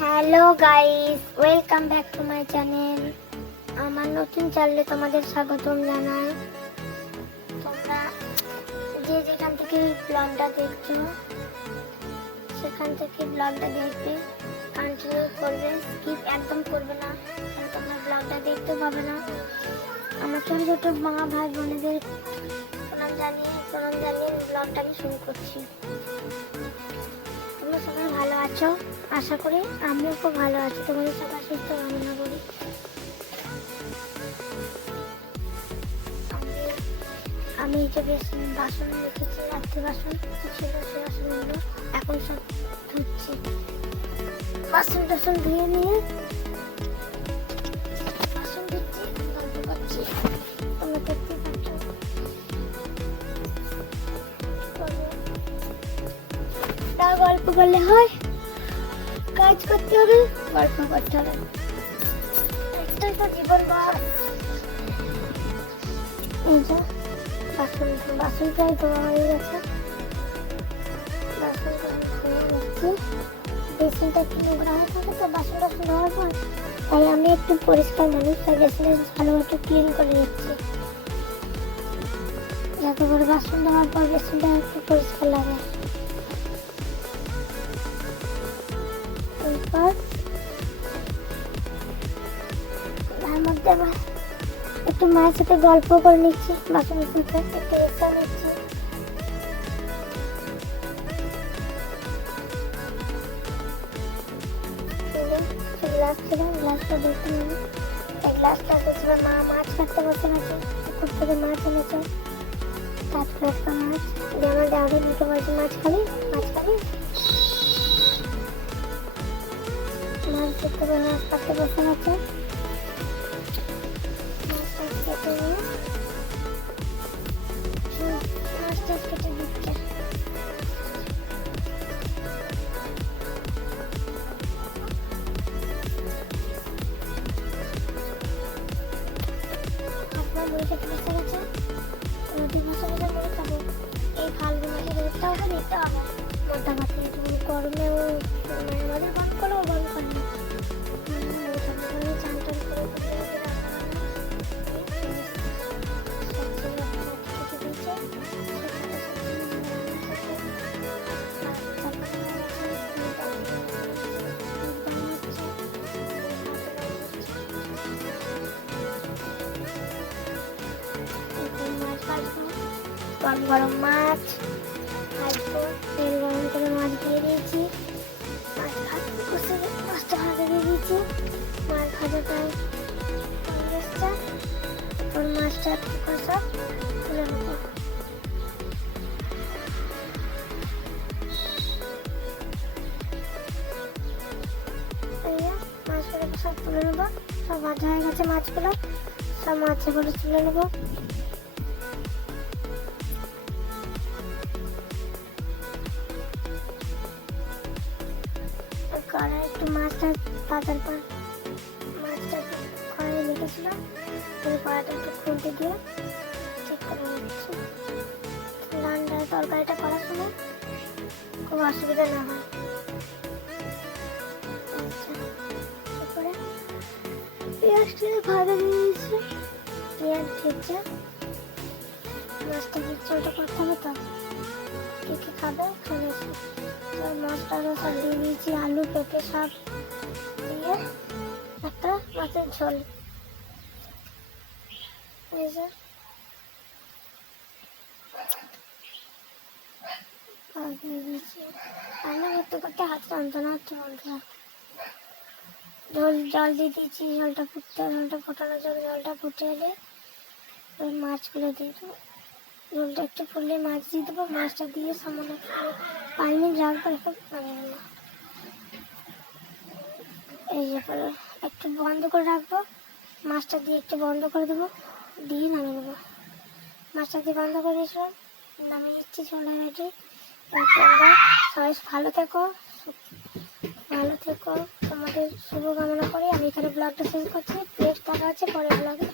Hello guys, welcome back to my channel. আমার নতুন চ্যানেলে তোমাদের স্বাগতম জানাই। তোমরা যে যেখান থেকে ব্লগটা দেখছো সেখান থেকে ব্লগটা দেখবে, কন্টিনিউ করবে, স্কিপ একদম করবে না, তাহলে তোমরা ব্লগটা দেখতে পাবে না। আমার ছোটো ছোটো মা ভাই বোনেদের প্রণাম জানিয়ে ব্লগটা আমি শুরু করছি। তোমরা সবাই ভালো আছো আশা করি, আমিও খুব ভালো আছি। তোমাদের সবাই সুস্থ কামনা করি। আমি যে বেশ বাসন রেখেছি, রাত্রে বাসন ছিল, সে বাসনগুলো এখন সব ধুচ্ছি। বাসন টাসন ধুয়ে নিয়ে বাসন ধুচ্ছি, গল্প করছি। তোমরা দেখতে পাচ্ছ তা গল্প করলে হয়, কাজ করতে হবে, গল্প করতে হবে, একটাই তো জীবন। এই যে বাসন প্রায় ধোয়া হয়ে গেছে, বাসন ধুয়ে নিচ্ছি। বেসিনটা একটু নোংরা হয়ে থাকে তো বাসন টাসন ধোয়ার পর, তাই আমি একটু পরিষ্কার মানুষ, তাই বেসিনটা ভালো একটু ক্লিন করে নিচ্ছি, যাতে করে বাসন ধোয়ার পর বেসিনটা একটু পরিষ্কার লাগে। এরপর তার মধ্যে আবার একটু মায়ের সাথে গল্প করে নিচ্ছি, বাসন ধুতে একটু রেস্ট নিচ্ছি। গ্লাস ছিল, গ্লাসটা দেখতে নেব। এই গ্লাসটা দেখছিল মা মাছ কাটতে বসে গেছে, পুকুর থেকে মাছ এনেছে, টাটকা একটা মাছ। আমার দাওয়ারে দুটো বলছে মাছ খাবি, মাছ খাবি। মাছ দেখতে পেয়ে মাছ কাটতে বসে গেছে। মাছটা কেটে নিয়ে মাছটা কেটে দিচ্ছে। মুড়ি খেতে বসে গেছে, রুটি বসে গেছে, মুড়ি খাবো। এই ফাল্গুন মাসে রোদটা হবে, নিতে হবে মোটা ভাতে। গরমে ও আমাদের বন্ধ করলেও বন্ধ করে না, চান টান করে গরম গরম মাছ ভাজবো। তেল গরম করে মাছ দিয়ে দিয়েছি, মাছ ভাজতে বসে মাছটা ভাজা দিয়ে দিয়েছি। মাছ ভাজাটা হয়ে এসছে, ওর মাছটা কষা তুলে নেবো। মাছগুলো সব তুলে নেবো, সব ভাজা হয়ে গেছে মাছগুলো, সব মাছগুলো তুলে নেবো। কড়াই একটু মাছটা ভাজার পর মাছটা কড়াই লেগেছিল, কড়াইটা একটু খুলতে দিয়ে ঠিক করে নিচ্ছি। রান্নার তরকারিটা করার সময় খুব অসুবিধা না হয়। তারপরে পেঁয়াজটা ভাজা দিয়ে দিয়েছি, পেঁয়াজ ভেজে মাছটা ভেজে ওটা করতে হবে। তো কে কে খাবে খাবে, মশলা সব দিয়ে দিয়েছি, আলু পেঁপে সব দিয়ে একটা মাছের ঝোল। রান্না করতে করতে হাত যন্ত্রণা হচ্ছে বন্ধুরা। জল দিয়ে দিয়েছি, জলটা ফোটানো জলটা ফুটে এলে ওই মাছগুলো দিয়ে দেবো। জলটা একটু ফুললে মাছ দিয়ে দেবো, মাছটা দিয়ে সামান্য 5 মিনিট রাখবো, এখন নামিয়ে নেবো। এই যে একটু বন্ধ করে রাখবো, মাছটা দিয়ে একটু বন্ধ করে দেবো, দিয়ে নামিয়ে নেবো। মাছটা দিয়ে বন্ধ করে দিয়েছিলাম, নামিয়ে দিচ্ছি, চলে রেডি। তোমরা সবাই ভালো থেকো, তোমাদের শুভকামনা করে আমি এখানে ব্লগটা শেষ করছি। নেক্সট দেখা হচ্ছে পরের ব্লগে।